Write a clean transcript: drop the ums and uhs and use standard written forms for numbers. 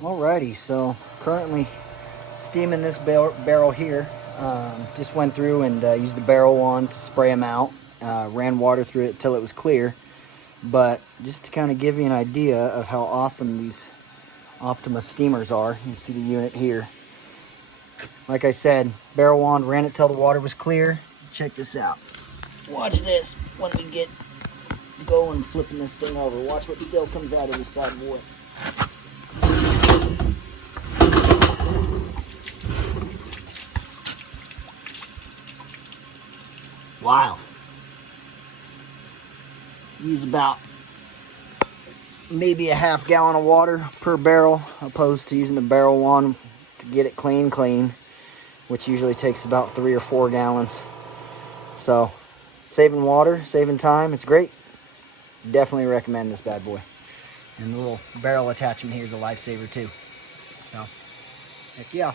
Alrighty, so currently steaming this barrel here. Just went through and used the barrel wand to spray them out. Ran water through it till it was clear. But just to kind of give you an idea of how awesome these Optima Steamers are, you can see the unit here. Like I said, barrel wand, ran it till the water was clear. Check this out. Watch this when we get going, flipping this thing over. Watch what still comes out of this bad boy. Wow. Use about maybe a half gallon of water per barrel, opposed to using the barrel wand to get it clean, which usually takes about 3 or 4 gallons. So, saving water, saving time, it's great. Definitely recommend this bad boy. And the little barrel attachment here is a lifesaver too. So, heck yeah.